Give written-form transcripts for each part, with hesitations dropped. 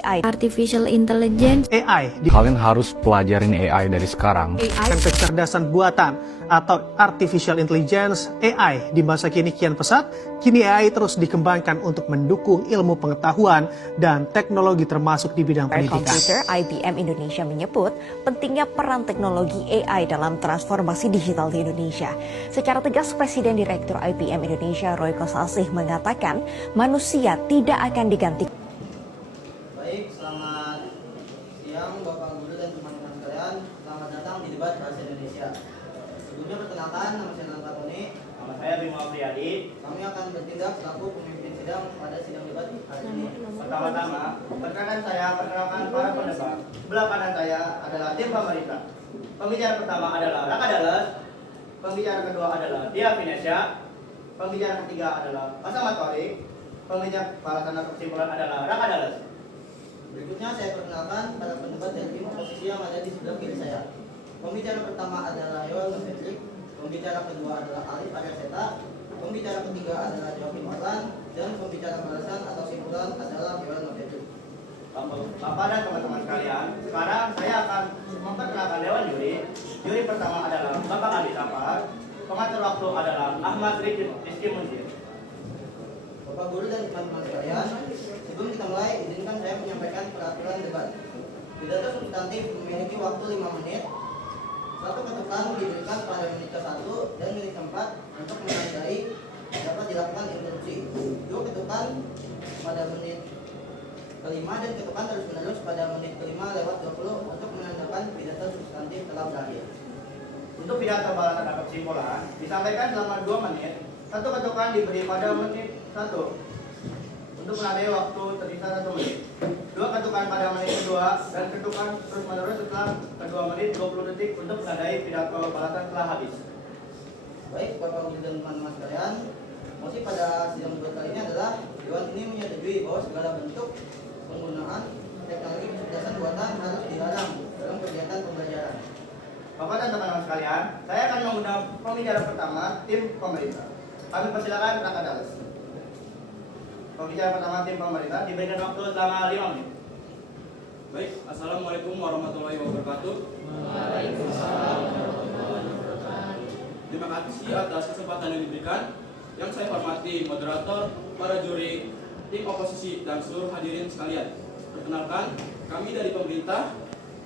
AI, Artificial Intelligence. AI. Kalian harus pelajarin AI dari sekarang. Dan kecerdasan buatan atau Artificial Intelligence AI di masa kini kian pesat. Kini AI terus dikembangkan untuk mendukung ilmu pengetahuan dan teknologi termasuk di bidang pendidikan. Computer IBM Indonesia menyebut pentingnya peran teknologi AI dalam transformasi digital di Indonesia. Secara tegas, Presiden Direktur IBM Indonesia Roy Kosasih mengatakan manusia tidak akan diganti. Baik, selamat siang Bapak Guru dan teman-teman sekalian. Selamat datang di debat bahasa Indonesia. Sebelumnya perkenalkan, nama saya Nanta Tony. Nama saya Bima Priyadi. Kami akan bertindak selaku pemimpin sidang pada sidang debat hari ini. Pertama-tama, perkenalkan para pendebat. Sebelah kanan saya adalah tim pemerintah. Pembicara pertama adalah Raka Dales. Pembicara kedua adalah Dia Vinesya. Pembicara ketiga adalah Asama Torik. Pembicara pelaksana kesimpulan adalah Raka Dales. Berikutnya saya perkenalkan para pendebat dari tim oposisi yang ada di sebelah kiri saya. Pembicara pertama adalah Yoel Nofetrik. Pembicara kedua adalah Alif Aryaseta. Pembicara ketiga adalah Joakim Orlan. Dan pembicara balasan atau simpulan adalah Yoel Nofetrik. Bapak dan teman-teman sekalian, sekarang saya akan memperkenalkan Dewan Juri. Juri pertama adalah Bapak Adi Safar. Pengatur waktu adalah Ahmad Rizky Munsir. Bapak Guru dan teman-teman sekalian, sebelum kita mulai, izinkan saya menyampaikan peraturan debat. Pidato substantif memiliki waktu 5 menit. Satu ketukan diberikan pada menit ke-1 dan menit ke-4 untuk menandai dapat dilakukan interupsi. 2 ketukan pada menit ke-5 dan ketukan terus-menerus pada menit ke-5 lewat 20 untuk menandakan pidato substantif telah berakhir. Untuk pidato balasan dan kesimpulan disampaikan selama 2 menit. Satu ketukan diberi pada menit 1 untuk menandai waktu tersisa 1 menit. 2 ketukan pada menit kedua dan ketukan terus menerus setelah kedua menit 20 detik untuk menandai pidato balasan telah habis. Baik, Bapak Guru dan teman-teman sekalian, mosi pada sidang debat kali ini adalah Dewan ini menyetujui bahwa segala bentuk penggunaan teknologi kecerdasan buatan harus dilarang dalam kegiatan pembelajaran. Bapak dan teman-teman sekalian, saya akan mengundang pembicara pertama tim pemerintah. Kami persilakan Raka Dales. Pembicara pertama tim pemerintah diberikan waktu selama 5 menit. Baik, Assalamualaikum warahmatullahi wabarakatuh. Terima kasih atas kesempatan yang diberikan. Yang saya hormati moderator, para juri, tim oposisi, dan seluruh hadirin sekalian. Perkenalkan, kami dari pemerintah,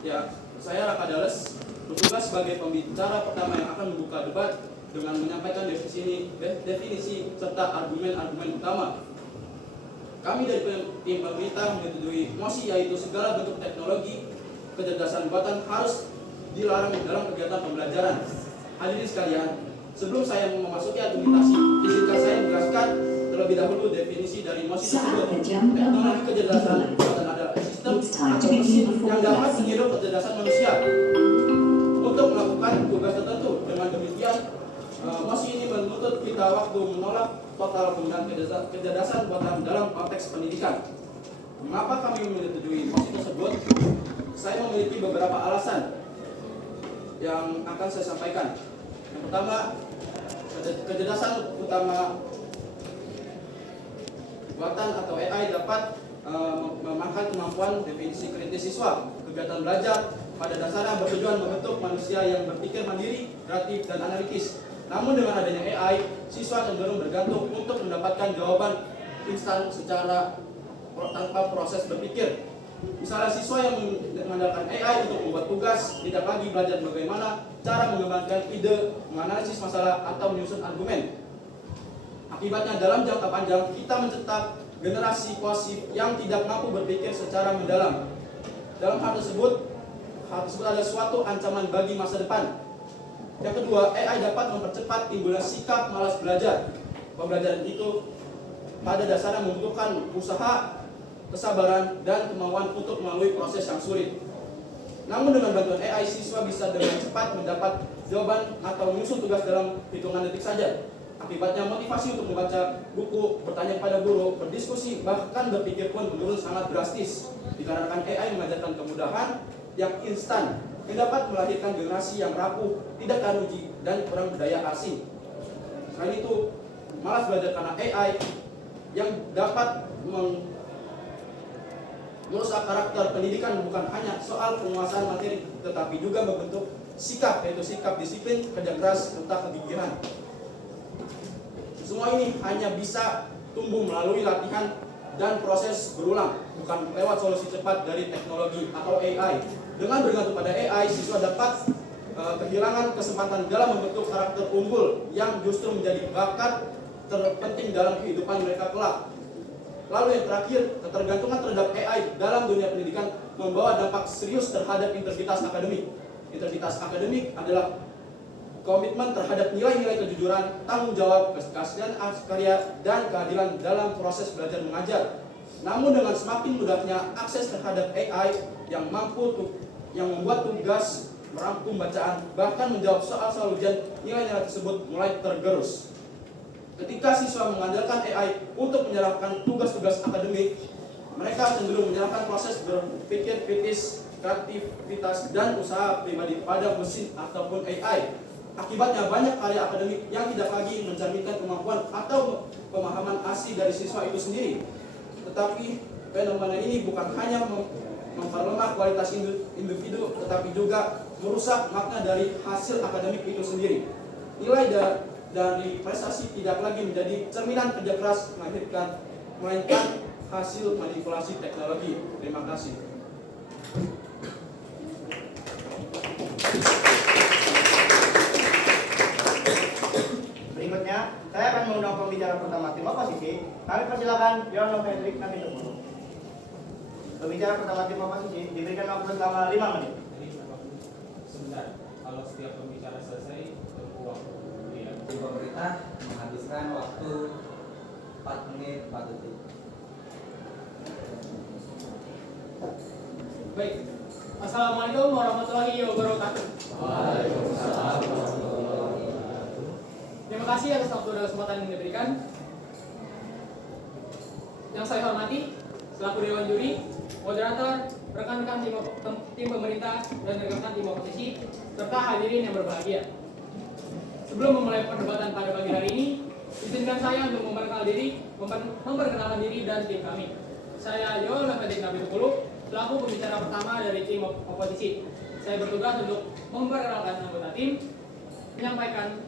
ya, saya Raka Dales, bertugas sebagai pembicara pertama yang akan membuka debat dengan menyampaikan definisi serta argumen-argumen utama. Kami dari tim pemerintah menyetujui mosi yaitu segala bentuk teknologi kecerdasan buatan harus dilarang dalam kegiatan pembelajaran. Hadirin sekalian, sebelum saya memasuki argumentasi, izinkan saya menjelaskan terlebih dahulu definisi dari mosi tersebut. Teknologi kecerdasan buatan adalah sistem atau mesin yang dapat meniru kecerdasan manusia untuk melakukan tugas tertentu. Dengan demikian, mosi ini menuntut kita waktu menolak total penggunaan kecerdasan buatan dalam konteks pendidikan. Mengapa kami menyetujui mosi tersebut? Saya memiliki beberapa alasan yang akan saya sampaikan. Yang pertama, kecerdasan utama buatan atau AI dapat memakan kemampuan definisi kritis siswa. Kegiatan belajar pada dasarnya bertujuan membentuk manusia yang berpikir mandiri, kreatif, dan analitis. Namun dengan adanya AI, siswa cenderung bergantung untuk mendapatkan jawaban instan secara tanpa proses berpikir. Misalnya siswa yang mengandalkan AI untuk membuat tugas tidak lagi belajar bagaimana cara mengembangkan ide, menganalisis masalah, atau menyusun argumen. Akibatnya dalam jangka panjang kita mencetak generasi pasif yang tidak mampu berpikir secara mendalam. Dalam hal tersebut ada suatu ancaman bagi masa depan. Yang kedua, AI dapat mempercepat timbulnya sikap malas belajar. Pembelajaran itu pada dasarnya membutuhkan usaha, kesabaran, dan kemauan untuk melalui proses yang sulit. Namun dengan bantuan AI, siswa bisa dengan cepat mendapat jawaban atau menyusun tugas dalam hitungan detik saja. Akibatnya motivasi untuk membaca buku, bertanya pada guru, berdiskusi, bahkan berpikir pun menurun sangat drastis. Dikarenakan AI mengajarkan kemudahan yang instan, yang dapat melahirkan generasi yang rapuh, tidak teruji, dan kurang berdaya asing. Selain itu, malas belajar karena AI yang dapat Merusak karakter pendidikan bukan hanya soal penguasaan materi, tetapi juga membentuk sikap, yaitu sikap disiplin, kerja keras, serta kegigihan. Semua ini hanya bisa tumbuh melalui latihan dan proses berulang, bukan lewat solusi cepat dari teknologi atau AI. Dengan bergantung pada AI, siswa dapat kehilangan kesempatan dalam membentuk karakter unggul yang justru menjadi bakat terpenting dalam kehidupan mereka kelak. Lalu yang terakhir, ketergantungan terhadap AI dalam dunia pendidikan membawa dampak serius terhadap integritas akademik. Integritas akademik adalah komitmen terhadap nilai-nilai kejujuran, tanggung jawab, keaslian karya, dan keadilan dalam proses belajar mengajar. Namun dengan semakin mudahnya akses terhadap AI yang membuat tugas merampung bacaan, bahkan menjawab soal-soal ujian, nilai-nilai tersebut mulai tergerus. Ketika siswa mengandalkan AI untuk menyerahkan tugas-tugas akademik, mereka cenderung menyerahkan proses berpikir kritis, kreativitas, dan usaha pribadi pada mesin ataupun AI. Akibatnya banyak karya akademik yang tidak lagi mencerminkan kemampuan atau pemahaman asli dari siswa itu sendiri. Tetapi fenomena ini bukan hanya memperlemah kualitas individu, tetapi juga merusak makna dari hasil akademik itu sendiri. Nilai dari prestasi tidak lagi menjadi cerminan kerja keras melainkan hasil manipulasi teknologi. Terima kasih. Berikutnya, saya akan mengundang pembicara pertama tim oposisi. Kami persilakan Yono Hendrik Nabitupulu. Pembicara pertama tim oposisi diberikan waktu selama 5 menit. Sebentar, kalau setiap pembicara selesai, tunggu waktu. Tim pemerintah menghabiskan waktu 4 menit 4 detik. Baik. Assalamualaikum warahmatullahi wabarakatuh. Waalaikumsalam. Terima kasih atas waktu dan kesempatan yang diberikan. Yang saya hormati selaku Dewan Juri, moderator, rekan-rekan tim pemerintah, dan rekan-rekan tim oposisi, serta hadirin yang berbahagia. Sebelum memulai perdebatan pada pagi hari ini, izinkan saya untuk memperkenalkan diri dan tim kami. Saya Yono Hendrik Nabitupulu, selaku pembicara pertama dari tim oposisi. Saya bertugas untuk memperkenalkan anggota tim, menyampaikan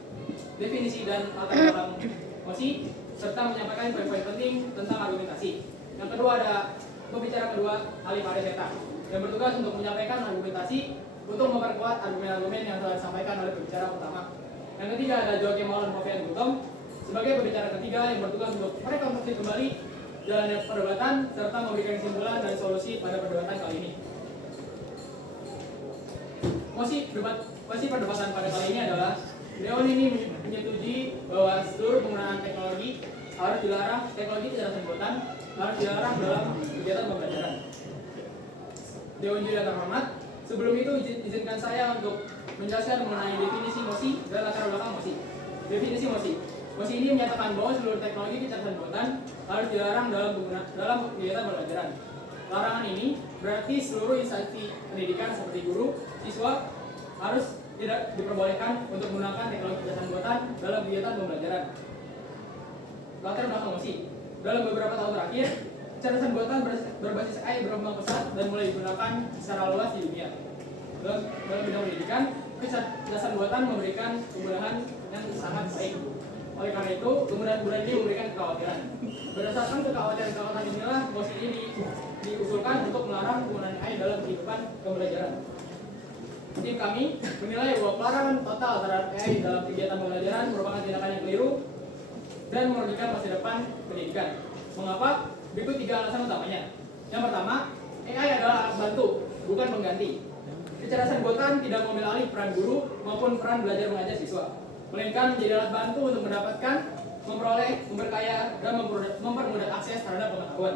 definisi dan latar belakang mosi, serta menyampaikan poin-poin penting tentang argumentasi. Yang kedua ada pembicara kedua, Alif Areseta, yang bertugas untuk menyampaikan argumentasi untuk memperkuat argumen-argumen yang telah disampaikan oleh pembicara pertama. Yang ketiga ada Joakim Maulana Novian Guttom sebagai pembicara ketiga yang bertugas untuk merekonstruksi kembali jalannya perdebatan serta memberikan kesimpulan dan solusi pada perdebatan kali ini. Mosi perdebatan pada kali ini adalah Dewan ini menyetujui bahwa seluruh penggunaan teknologi harus dilarang, teknologi kecerdasan buatan harus dilarang dalam kegiatan pembelajaran. Dewan Juri yang terhormat, sebelum itu izinkan saya untuk menjelaskan mengenai definisi mosi dan latar belakang mosi. Definisi mosi. Mosi ini menyatakan bahwa seluruh teknologi kecerdasan buatan harus dilarang dalam kegiatan pembelajaran. Larangan ini berarti seluruh instansi pendidikan seperti guru, siswa harus tidak diperbolehkan untuk menggunakan teknologi kecerdasan buatan dalam kegiatan pembelajaran. Latar belakang mosi. Dalam beberapa tahun terakhir, kecerdasan buatan berbasis AI berkembang pesat dan mulai digunakan secara luas di dunia. Dalam bidang pendidikan, kecerdasan buatan memberikan kemudahan yang sangat baik. Oleh karena itu, kemudahan ini memberikan kekhawatiran. Berdasarkan kekhawatiran inilah mosi ini diusulkan untuk melarang penggunaan AI dalam kehidupan pembelajaran. Tim kami menilai bahwa pelarangan total terhadap AI dalam kegiatan pembelajaran merupakan tindakan yang keliru dan merugikan masa depan pendidikan. Mengapa? Berikut 3 alasan utamanya. Yang pertama, AI adalah alat bantu, bukan pengganti. Kecerdasan buatan tidak mengambil alih peran guru maupun peran belajar mengajar siswa, melainkan menjadi alat bantu untuk mendapatkan, memperoleh, memperkaya, dan mempermudah akses terhadap pengetahuan.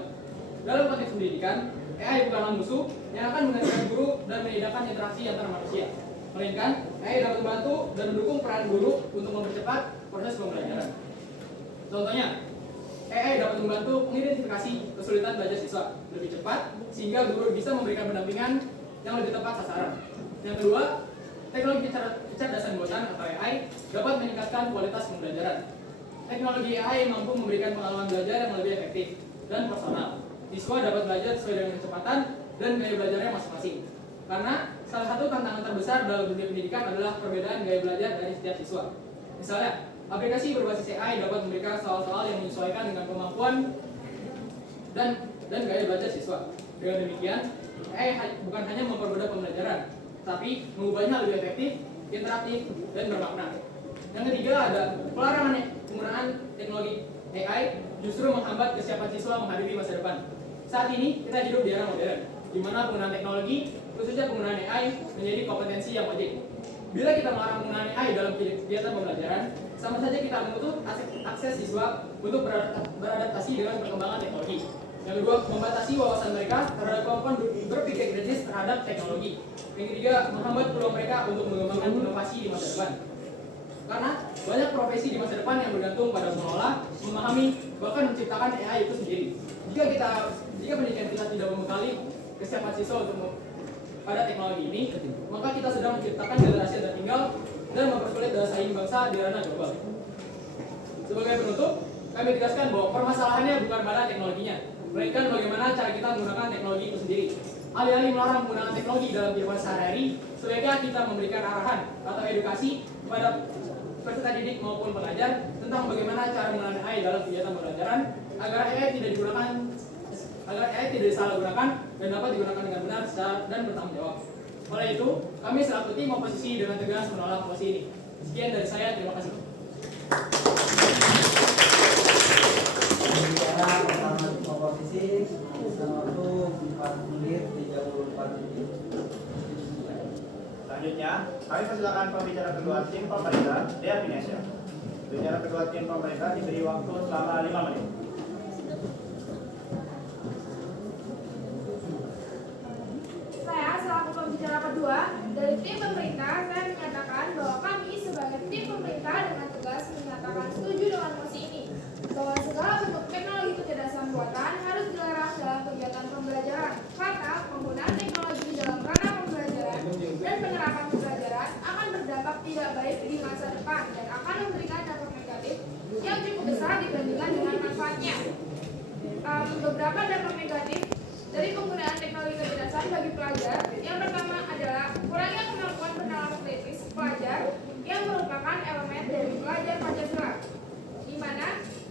Dalam konteks pendidikan, AI bukanlah musuh yang akan menggantikan guru dan meningkatkan interaksi antar manusia, melainkan AI dapat membantu dan mendukung peran guru untuk mempercepat proses pembelajaran. Contohnya, AI dapat membantu mengidentifikasi kesulitan belajar siswa lebih cepat sehingga guru bisa memberikan pendampingan yang lebih tepat sasaran. Yang kedua, teknologi kecerdasan buatan atau AI dapat meningkatkan kualitas pembelajaran. Teknologi AI mampu memberikan pengalaman belajar yang lebih efektif dan personal. siswa dapat belajar sesuai dengan kecepatan dan gaya belajarnya masing-masing. Karena salah satu tantangan terbesar dalam dunia pendidikan adalah perbedaan gaya belajar dari setiap siswa. Misalnya, aplikasi berbasis AI dapat memberikan soal-soal yang menyesuaikan dengan kemampuan dan gaya belajar siswa. Dengan demikian, AI bukan hanya mempermudah pembelajaran, tapi mengubahnya lebih efektif, interaktif, dan bermakna. Yang ketiga ada pelarangan penggunaan teknologi AI justru menghambat kesiapan siswa menghadapi masa depan. Saat ini kita hidup di era modern, di mana penggunaan teknologi, khususnya penggunaan AI, menjadi kompetensi yang wajib. Bila kita melarang penggunaan AI dalam kegiatan pembelajaran, sama saja kita menutup akses siswa untuk beradaptasi dengan perkembangan teknologi. Yang kedua, membatasi wawasan mereka terhadap kemampuan berpikir kritis terhadap teknologi. Yang ketiga, menghambat peluang mereka untuk mengembangkan inovasi di masa depan. Karena banyak profesi di masa depan yang bergantung pada mengelola, memahami, bahkan menciptakan AI itu sendiri. Jika pendidikan kita tidak membekali kesiapan siswa untuk pada teknologi ini, maka kita sedang menciptakan generasi yang tertinggal dan mempersulit daya saing bangsa di ranah global. Sebagai penutup, kami tegaskan bahwa permasalahannya bukan pada teknologinya, melainkan bagaimana cara kita menggunakan teknologi itu sendiri. Alih-alih melarang penggunaan teknologi dalam kehidupan sehari-hari, sebaiknya kita memberikan arahan atau edukasi kepada peserta didik maupun pengajar tentang bagaimana cara menggunakan AI dalam kegiatan pembelajaran agar AI tidak disalahgunakan dan dapat digunakan dengan benar dan bertanggung jawab. Oleh itu, kami selaku tim oposisi dengan tegas menolak mosi ini. Sekian dari saya, terima kasih. Bicara pertama oposisi selama waktu 4 menit 34 detik. Selanjutnya, kami persilakan pembicara kedua tim pemerintah, Dea Pinesya. Pembicara kedua tim pemerintah diberi waktu selama 5 menit. Saya selaku pembicara kedua dari tim pemerintah, saya menyatakan bahwa kami sebagai tim pemerintah dengan tegas menyatakan setuju dengan mosi ini, bahwa segala bentuk teknologi kecerdasan buatan harus dilarang dalam kegiatan pembelajaran, karena penggunaan teknologi dalam ranah pembelajaran dan penerapan pembelajaran akan berdampak tidak baik di masa depan dan akan memberikan dampak negatif yang cukup besar dibandingkan dengan manfaatnya. Beberapa dampak negatif dari penggunaan teknologi kecerdasan bagi pelajar, yang pertama adalah kurangnya kemampuan bernalar kritis pelajar yang merupakan elemen dari pelajar Pancasila, di mana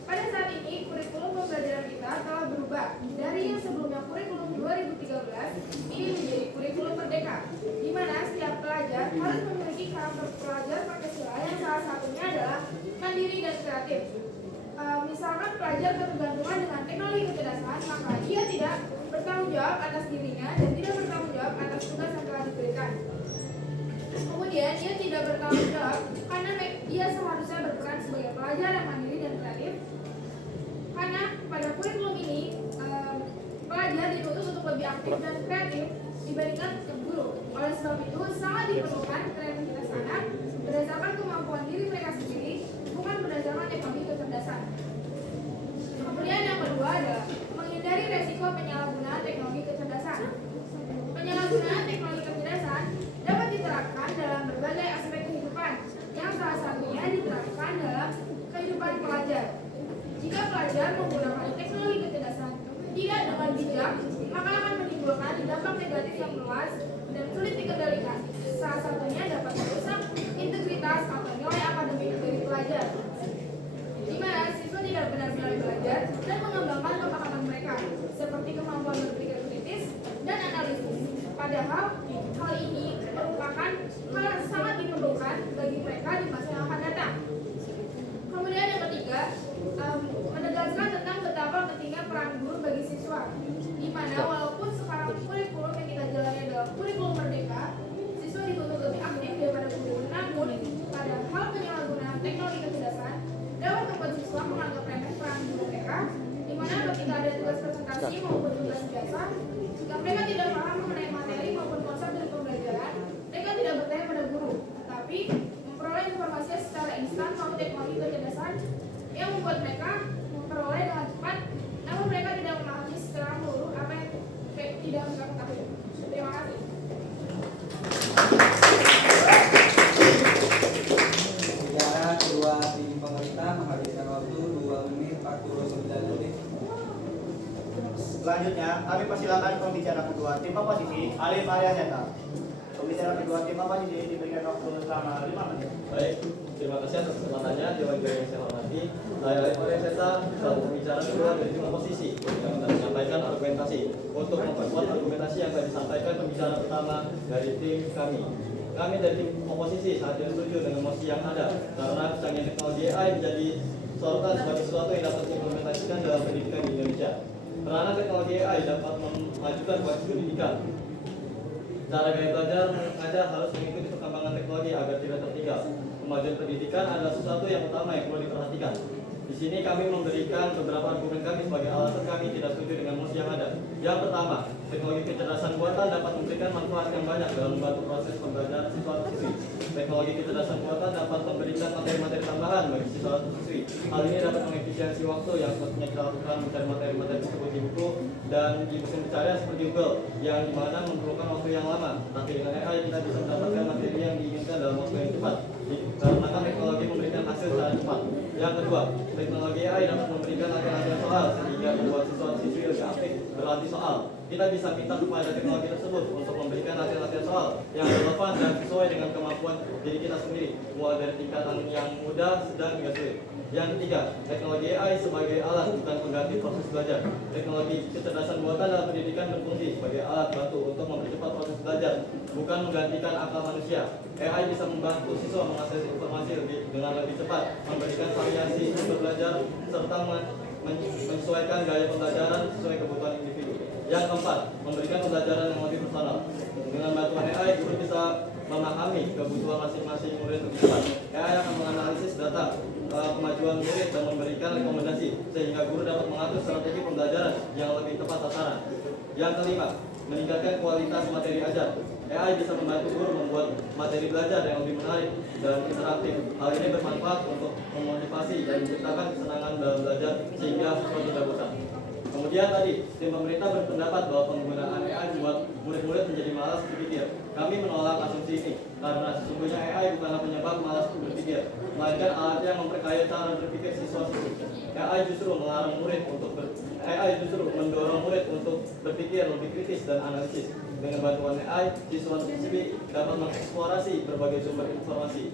pada saat ini kurikulum pembelajaran kita telah berubah dari yang sebelumnya kurikulum 2013 ini menjadi kurikulum merdeka, di mana setiap pelajar harus memiliki karakter pelajar Pancasila yang salah satunya adalah mandiri dan kreatif. Misalkan pelajar ketergantungan dengan teknologi kecerdasan, maka ia tidak bertanggung jawab atas dirinya dan tidak bertanggung jawab atas tugas yang telah diberikan. Kemudian ia tidak bertanggung jawab karena ia seharusnya berperan sebagai pelajar yang mandiri dan kreatif. Karena pada kurikulum ini pelajar dituntut untuk lebih aktif dan kreatif dibandingkan guru. Oleh sebab itu sangat diperlukan kreativitas anak berdasarkan kemampuan diri mereka sendiri, bukan berdasarkan teknologi kecerdasan. Kemudian yang kedua adalah menghindari resiko penyalahgunaan teknologi kecerdasan. Penyalahgunaan teknologi kecerdasan dapat diterapkan dalam berbagai aspek kehidupan, yang salah satunya diterapkan dalam kehidupan pelajar. Jika pelajar menggunakan teknologi kecerdasan tidak dengan bijak, maka akan menimbulkan dampak negatif yang luas dan sulit dikendalikan. Salah satunya dapat merusak integritas atau nilai akademik dari pelajar, di mana siswa tidak benar-benar belajar dan mengembangkan pemahaman mereka, seperti kemampuan berpikir kritis dan analisis. Padahal hal ini merupakan hal yang sangat diperlukan bagi mereka di masa yang akan datang. Kemudian yang ketiga, menegaskan tentang betapa pentingnya peran guru bagi siswa, di mana walaupun sekarang kurikulum yang kita jalani adalah kurikulum merdeka, siswa dituntut lebih aktif daripada guru. Namun, pada hal penyalahgunaan teknologi kecerdasan dapat membuat siswa menganggap remeh peran guru mereka, di mana ketika ada tugas presentasi maupun tugas biasa, jika mereka tidak paham mengenai materi maupun konsep dari pembelajaran, mereka tidak bertanya pada guru, tetapi memperoleh informasi secara instan melalui teknologi kecerdasan yang membuat mereka memperoleh dengan cepat, namun mereka tidak memahami secara menyeluruh apa yang tidak mereka ketahui. Terima kasih. Bicara kedua tim pemerintah menghabiskan waktu 2 menit 49 detik. Selanjutnya, kami persilakan pembicara kedua tim oposisi, Alif Aryaseta. Pembicara kedua tim oposisi diberikan waktu selama 5 menit. Baik, terima kasih atas kesempatannya. Dewan Juri yang saya hormati, saya Alif Aryaseta, selaku pembicara kedua dari tim oposisi yang akan menyampaikan argumentasi untuk memperkuat argumentasi yang akan disampaikan pembicara pertama dari tim kami. Kami dari tim oposisi saat ini setuju dengan mosi yang ada karena canggih teknologi AI menjadi sorotan sebagai sesuatu yang dapat diimplementasikan dalam pendidikan di Indonesia. Peranan teknologi AI dapat memajukan kualitas pendidikan. Cara gaya belajar mengajar harus mengikuti perkembangan teknologi agar tidak tertinggal. Kemajuan pendidikan adalah sesuatu yang utama yang perlu diperhatikan. Di sini kami memberikan beberapa argumen kami sebagai alasan kami tidak setuju dengan mosi yang ada. Yang pertama, teknologi kecerdasan buatan dapat memberikan manfaat yang banyak dalam membantu proses pembelajaran siswa-siswi. Teknologi kecerdasan buatan dapat memberikan materi-materi tambahan bagi siswa-siswi. Hal ini dapat mengefisiensi waktu yang sepertinya kita lakukan mencari materi-materi tersebut di buku dan di mesin pencarian seperti Google, yang dimana memerlukan waktu yang lama. Tapi dengan AI kita bisa mendapatkan materi yang diinginkan dalam waktu yang cepat. Karena teknologi memberikan hasil secara cepat. Yang kedua, teknologi AI dapat memberikan latihan soal sehingga membuat siswa-siswi lebih aktif berlatih soal. Kita bisa minta kepada teknologi tersebut untuk memberikan latihan-latihan soal yang relevan dan sesuai dengan kemampuan diri kita sendiri, mulai dari tingkatan yang mudah, sedang, hingga sulit. Yang ketiga, teknologi AI sebagai alat bukan pengganti proses belajar. Teknologi kecerdasan buatan dalam pendidikan berfungsi sebagai alat bantu untuk mempercepat proses belajar, bukan menggantikan akal manusia. AI bisa membantu siswa mengakses informasi dengan lebih cepat, memberikan variasi sumber belajar, serta menyesuaikan gaya pembelajaran sesuai kebutuhan individu. Yang keempat, memberikan pembelajaran yang lebih personal. Dengan bantuan AI, guru bisa memahami kebutuhan masing-masing murid lebih cepat. AI akan menganalisis data kemajuan murid dan memberikan rekomendasi, sehingga guru dapat mengatur strategi pembelajaran yang lebih tepat sasaran. Yang kelima, meningkatkan kualitas materi ajar. AI bisa membantu guru membuat materi belajar yang lebih menarik dan interaktif. Hal ini bermanfaat untuk memotivasi dan menciptakan kesenangan dalam belajar sehingga siswa tidak bosan. Kemudian tadi, tim pemerintah berpendapat bahwa penggunaan AI membuat murid-murid menjadi malas berpikir. Kami menolak asumsi ini karena sesungguhnya AI bukanlah penyebab malas berpikir, melainkan alat yang memperkaya cara berpikir siswa-siswi. AI justru mendorong murid untuk berpikir lebih kritis dan analisis. Dengan bantuan AI, siswa-siswi dapat mengeksplorasi berbagai sumber informasi,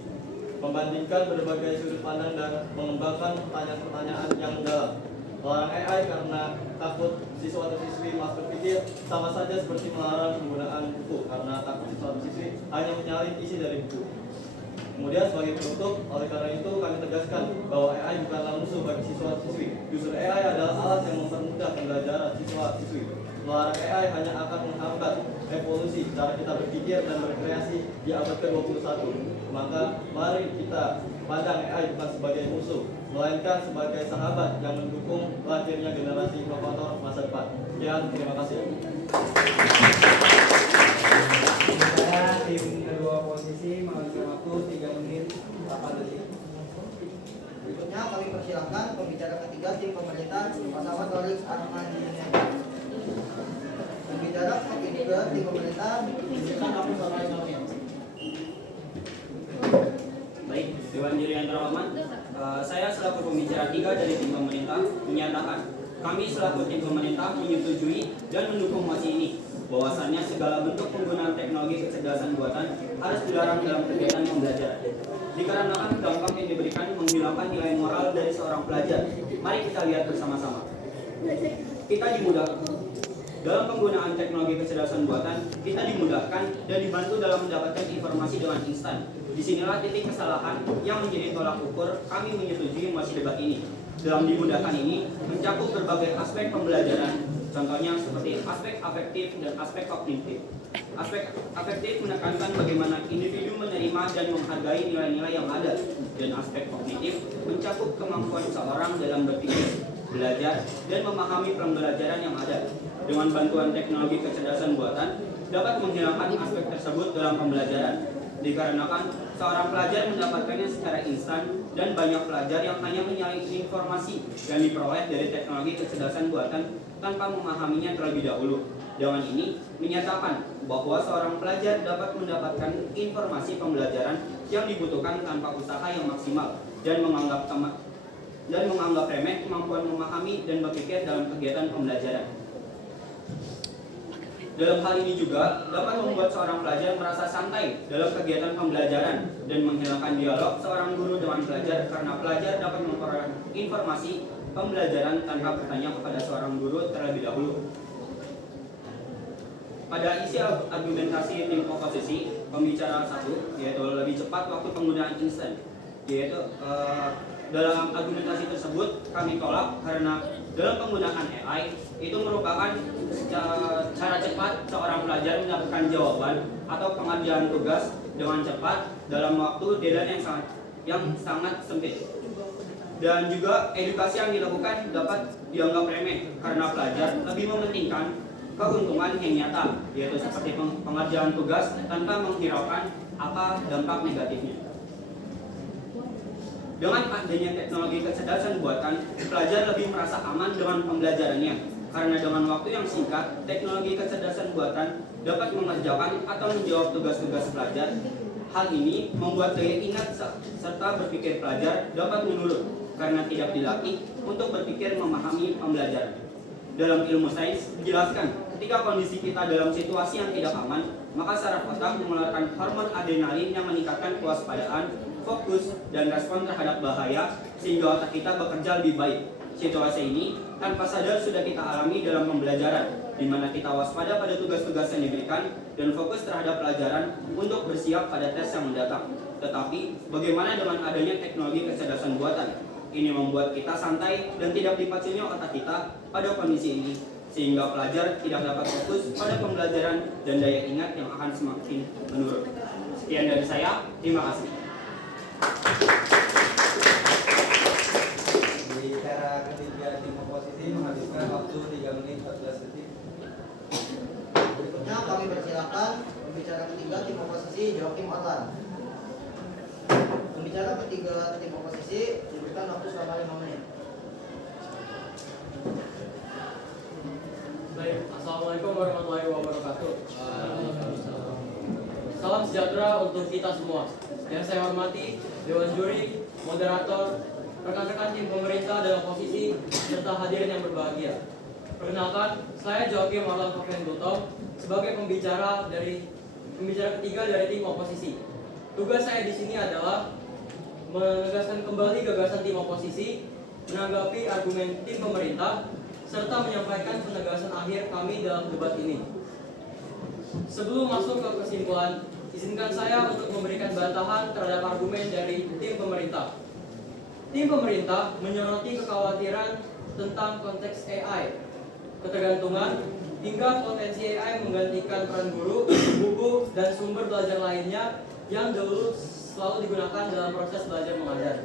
membandingkan berbagai sudut pandang dan mengembangkan pertanyaan-pertanyaan yang mendalam. Melarang AI karena takut siswa atau siswi malas berpikir sama saja seperti melarang penggunaan buku karena takut siswa atau siswi hanya menyalin isi dari buku. Kemudian sebagai penutup, oleh karena itu kami tegaskan bahwa AI bukanlah musuh bagi siswa-siswi. Justru AI adalah alat yang mempermudah pembelajaran siswa-siswi. Melarang AI hanya akan menghambat evolusi cara kita berpikir dan berkreasi di abad ke-21. Maka mari kita pandang AI bukan sebagai musuh, melainkan sebagai sahabat yang mendukung lahirnya generasi inovator masa depan. Sekian, terima kasih. Saya tim kedua posisi menghabiskan waktu 3 menit 8 detik. Berikutnya kami persilakan pembicara ketiga tim pemerintah, Pesawat Doris Armandi. Pembicara ketiga tim pemerintah, diberikan waktu selama 5 menit. Baik, Dewan Juri yang terhormat, saya selaku pembicara 3 dari tim pemerintah menyatakan kami selaku tim pemerintah menyetujui dan mendukung mosi ini bahwasannya segala bentuk penggunaan teknologi kecerdasan buatan harus dilarang dalam kegiatan pembelajaran. Dikarenakan dampak yang diberikan menghilangkan nilai moral dari seorang pelajar. Mari kita lihat bersama-sama. Kita dimudahkan dalam penggunaan teknologi kecerdasan buatan, kita dimudahkan dan dibantu dalam mendapatkan informasi dengan instan. Disinilah titik kesalahan yang menjadi tolak ukur kami menyetujui mosi debat ini. Dalam dimudahkan ini mencakup berbagai aspek pembelajaran, contohnya seperti aspek afektif dan aspek kognitif. Aspek afektif menekankan bagaimana individu menerima dan menghargai nilai-nilai yang ada, dan aspek kognitif mencakup kemampuan seorang dalam berpikir, belajar, dan memahami pembelajaran yang ada. Dengan bantuan teknologi kecerdasan buatan dapat menghilangkan aspek tersebut dalam pembelajaran. Dikarenakan seorang pelajar mendapatkannya secara instan dan banyak pelajar yang hanya menyalin informasi yang diperoleh dari teknologi kecerdasan buatan tanpa memahaminya terlebih dahulu. Dengan ini menyatakan bahwa seorang pelajar dapat mendapatkan informasi pembelajaran yang dibutuhkan tanpa usaha yang maksimal dan menganggap remeh kemampuan memahami dan berpikir dalam kegiatan pembelajaran. Dalam hal ini juga dapat membuat seorang pelajar merasa santai dalam kegiatan pembelajaran dan menghilangkan dialog seorang guru dengan pelajar karena pelajar dapat memperoleh informasi pembelajaran tanpa bertanya kepada seorang guru terlebih dahulu. Pada isi argumentasi tim oposisi, pembicara 1 yaitu lebih cepat waktu penggunaan instan, yaitu dalam argumentasi tersebut kami tolak karena dalam penggunaan AI itu merupakan cara cepat seorang pelajar mendapatkan jawaban atau pengerjaan tugas dengan cepat dalam waktu deadline yang sangat sempit. Dan juga edukasi yang dilakukan dapat dianggap remeh karena pelajar lebih mementingkan keuntungan yang nyata, yaitu seperti pengerjaan tugas tanpa menghiraukan apa dampak negatifnya. Dengan adanya teknologi kecerdasan buatan, pelajar lebih merasa aman dengan pembelajarannya. Karena dengan waktu yang singkat, teknologi kecerdasan buatan dapat mengerjakan atau menjawab tugas-tugas pelajar. Hal ini membuat daya ingat serta berpikir pelajar dapat menurun karena tidak dilatih untuk berpikir memahami pembelajaran. Dalam ilmu sains dijelaskan, ketika kondisi kita dalam situasi yang tidak aman, maka saraf otak mengeluarkan hormon adrenalin yang meningkatkan kewaspadaan, fokus, dan respon terhadap bahaya sehingga otak kita bekerja lebih baik. Situasi ini tanpa sadar sudah kita alami dalam pembelajaran, di mana kita waspada pada tugas-tugas yang diberikan dan fokus terhadap pelajaran untuk bersiap pada tes yang mendatang. Tetapi, bagaimana dengan adanya teknologi kecerdasan buatan? Ini membuat kita santai dan tidak dipacunya otak kita pada kondisi ini, sehingga pelajar tidak dapat fokus pada pembelajaran dan daya ingat yang akan semakin menurun. Sekian dari saya, terima kasih. Bicara ketiga tim oposisi menghabiskan waktu 3 menit 14 detik. Berikutnya kami persilakan pembicara ketiga tim oposisi Joakim Orlan. Pembicara ketiga tim oposisi diberikan waktu selama 5 menit. Baik, Assalamualaikum warahmatullahi wabarakatuh. Salam sejahtera untuk kita semua. Yang saya hormati Dewan Juri, moderator, rekan-rekan tim pemerintah dan oposisi, serta hadirin yang berbahagia. Perkenalkan, saya Joakim Orlan Kovenduto sebagai pembicara ketiga dari tim oposisi. Tugas saya di sini adalah menegaskan kembali gagasan tim oposisi, menanggapi argumen tim pemerintah, serta menyampaikan penegasan akhir kami dalam debat ini. Sebelum masuk ke kesimpulan, izinkan saya untuk memberikan bantahan terhadap argumen dari tim pemerintah. Tim pemerintah menyoroti kekhawatiran tentang konteks AI, ketergantungan, hingga potensi AI menggantikan peran guru, buku, dan sumber belajar lainnya yang dahulu selalu digunakan dalam proses belajar mengajar.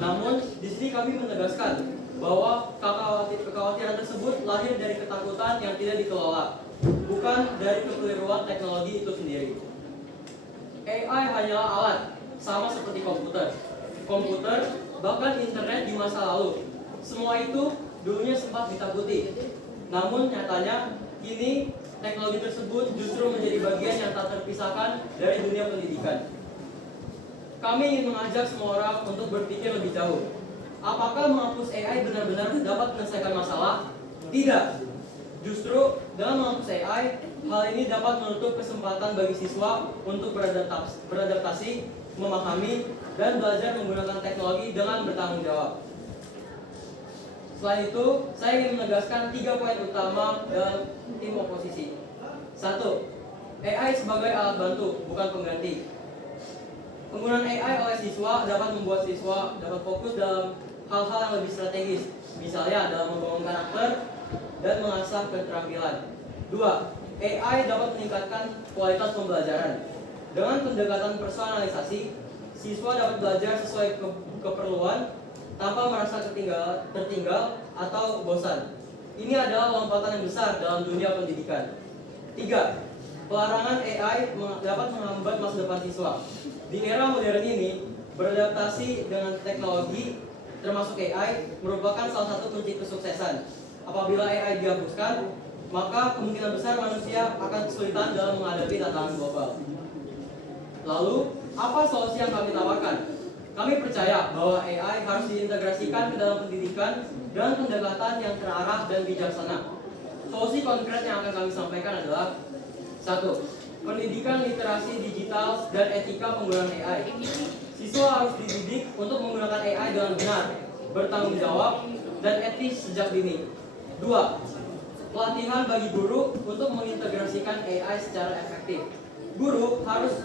Namun, di sini kami menegaskan bahwa kekhawatiran tersebut lahir dari ketakutan yang tidak dikelola, bukan dari kekeliruan teknologi itu sendiri. AI hanyalah alat, sama seperti komputer, bahkan internet di masa lalu. Semua itu dulunya sempat ditakuti. Namun nyatanya, kini teknologi tersebut justru menjadi bagian yang tak terpisahkan dari dunia pendidikan. Kami ingin mengajak semua orang untuk berpikir lebih jauh. Apakah menghapus AI benar-benar dapat menyelesaikan masalah? Tidak. Justru dengan menghapus AI, hal ini dapat menutup kesempatan bagi siswa untuk beradaptasi, memahami, dan belajar menggunakan teknologi dengan bertanggung jawab. Selain itu, saya ingin menegaskan 3 poin utama dalam tim oposisi. 1. AI sebagai alat bantu, bukan pengganti. Penggunaan AI oleh siswa dapat membuat siswa dapat fokus dalam hal-hal yang lebih strategis, misalnya dalam membangun karakter dan mengasah keterampilan. 2. AI dapat meningkatkan kualitas pembelajaran. Dengan pendekatan personalisasi, siswa dapat belajar sesuai keperluan tanpa merasa tertinggal atau bosan. Ini adalah lompatan yang besar dalam dunia pendidikan. 3. Pelarangan AI dapat menghambat masa depan siswa. Di era modern ini, beradaptasi dengan teknologi termasuk AI merupakan salah satu kunci kesuksesan. Apabila AI dihapuskan, maka kemungkinan besar manusia akan kesulitan dalam menghadapi tantangan global. Lalu, apa solusi yang kami tawarkan? Kami percaya bahwa AI harus diintegrasikan ke dalam pendidikan dengan pendekatan yang terarah dan bijaksana. Solusi konkret yang akan kami sampaikan adalah 1. Pendidikan literasi digital dan etika penggunaan AI. Siswa harus dididik untuk menggunakan AI dengan benar, bertanggung jawab, dan etis sejak dini. 2. Pelatihan bagi guru untuk mengintegrasikan AI secara efektif. Guru harus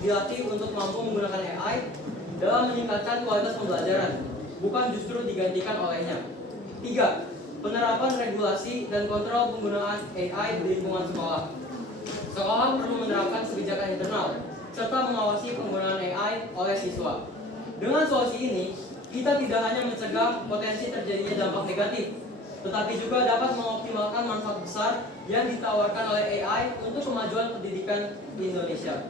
dilatih untuk mampu menggunakan AI dalam meningkatkan kualitas pembelajaran, bukan justru digantikan olehnya. 3. Penerapan regulasi dan kontrol penggunaan AI di lingkungan sekolah. Sekolah perlu menerapkan kebijakan internal serta mengawasi penggunaan AI oleh siswa. Dengan solusi ini, kita tidak hanya mencegah potensi terjadinya dampak negatif, tetapi juga dapat mengoptimalkan manfaat besar yang ditawarkan oleh AI untuk kemajuan pendidikan di Indonesia.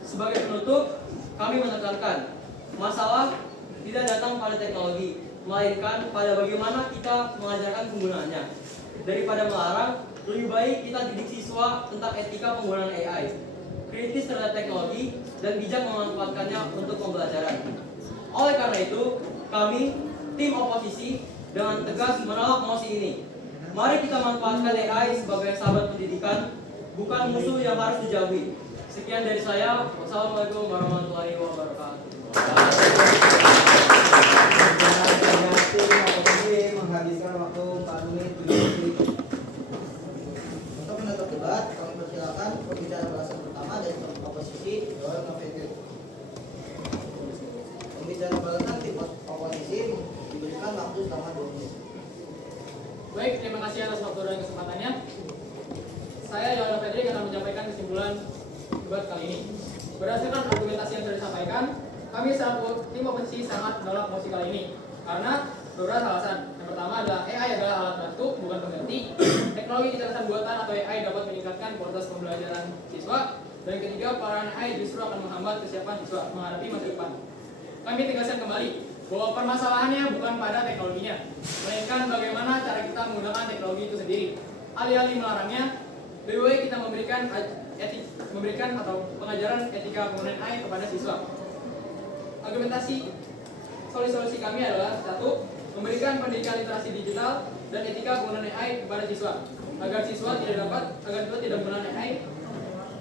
Sebagai penutup, kami menekankan, masalah tidak datang pada teknologi, melainkan pada bagaimana kita mengajarkan penggunaannya. Daripada melarang, lebih baik kita didik siswa tentang etika penggunaan AI, kritis terhadap teknologi, dan bijak memanfaatkannya untuk pembelajaran. Oleh karena itu, kami, tim oposisi, dengan tegas menolak mosi ini. Mari kita manfaatkan AI sebagai sahabat pendidikan, bukan musuh yang harus dijauhi. Sekian dari saya. Wassalamualaikum warahmatullahi wabarakatuh. Menghabiskan waktu 4 menit 7 detik. Untuk menutup debat, kami persilakan pembicara balasan pertama dari oposisi, Doron Novendra. Pembicara balasan tim oposisi diberikan waktu selama 2 menit. Baik, terima kasih atas waktu dan kesempatannya. Saya Doron Novendra akan menyampaikan kesimpulan debat kali ini. Berdasarkan argumentasi yang sudah disampaikan, kami selaku tim oposisi sangat menolak mosi kali ini karena beberapa alasan. Yang pertama adalah AI adalah alat bantu, bukan pengganti. Teknologi kecerdasan buatan atau AI dapat meningkatkan kualitas pembelajaran siswa. Dan yang ketiga, peran AI justru akan menghambat kesiapan siswa menghadapi masa depan. Kami tegaskan kembali bahwa permasalahannya bukan pada teknologinya, melainkan bagaimana cara kita menggunakan teknologi itu sendiri. Alih-alih melarangnya, lebih baik kita memberikan atau pengajaran etika penggunaan AI kepada siswa. Argumentasi solusi kami adalah 1. Memberikan pendidikan literasi digital dan etika penggunaan AI kepada siswa agar siswa tidak menggunakan AI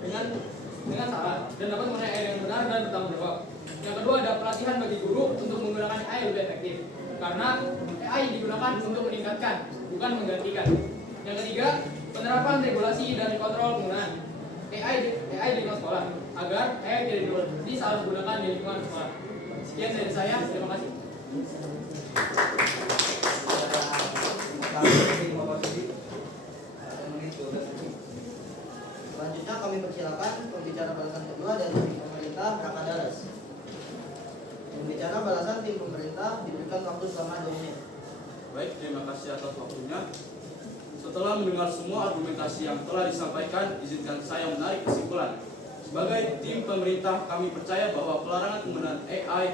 dengan salah dan dapat menggunakan AI dengan benar dan bertanggung jawab. Yang kedua ada pelatihan bagi guru untuk menggunakan AI lebih efektif karena AI digunakan untuk meningkatkan bukan menggantikan. Yang ketiga penerapan regulasi dan kontrol penggunaan AI di lingkungan sekolah agar AI tidak disalahgunakan di lingkungan sekolah. Sekian dari saya, terima kasih. Selanjutnya kami persilakan pembicara balasan kedua dari tim pemerintah, Raka Daras. Pembicara balasan tim pemerintah diberikan waktu selama 2 menit. Baik, terima kasih atas waktunya. Setelah mendengar semua argumentasi yang telah disampaikan, izinkan saya menarik kesimpulan. Sebagai tim pemerintah, kami percaya bahwa pelarangan penggunaan AI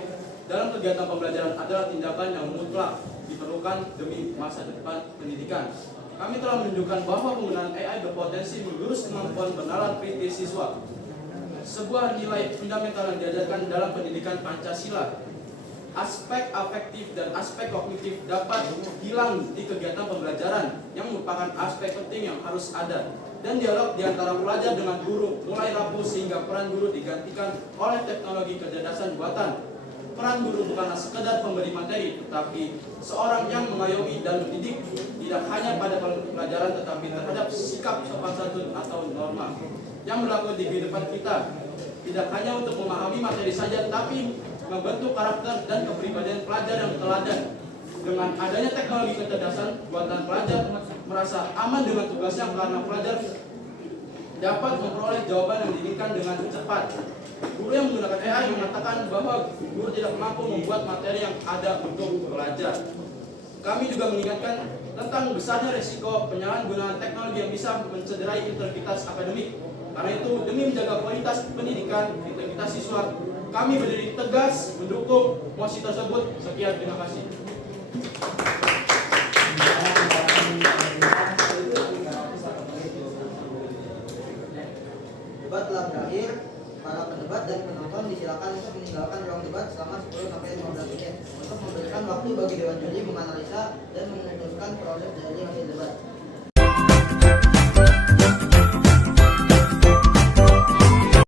dalam kegiatan pembelajaran adalah tindakan yang mutlak diperlukan demi masa depan pendidikan. Kami telah menunjukkan bahwa penggunaan AI berpotensi menggerus kemampuan bernalar kritis siswa, sebuah nilai fundamental yang diajarkan dalam pendidikan Pancasila. Aspek afektif dan aspek kognitif dapat hilang di kegiatan pembelajaran yang merupakan aspek penting yang harus ada, dan dialog di antara pelajar dengan guru mulai rapuh sehingga peran guru digantikan oleh teknologi kecerdasan buatan. Peran guru bukanlah sekedar pemberi materi, tetapi seorang yang mengayomi dan mendidik, tidak hanya pada pelajaran tetapi terhadap sikap sopan santun atau norma yang berlaku di kehidupan kita. Tidak hanya untuk memahami materi saja, tapi membentuk karakter dan kepribadian pelajar yang teladan. Dengan adanya teknologi kecerdasan buatan, pelajar merasa aman dengan tugasnya karena pelajar dapat memperoleh jawaban yang diinginkan dengan cepat. Guru yang menggunakan AI mengatakan bahwa guru tidak mampu membuat materi yang ada untuk belajar. Kami juga mengingatkan tentang besarnya risiko penyalahgunaan teknologi yang bisa mencederai integritas akademik. Karena itu, demi menjaga kualitas pendidikan, integritas siswa, kami berdiri tegas mendukung mosi tersebut. Sekian, terima kasih. Debat telah berakhir. Para pendebat dan penonton disilakan untuk meninggalkan ruang debat selama 10-15 menit untuk memberikan waktu bagi dewan juri menganalisa dan memutuskan proses dari hasil debat.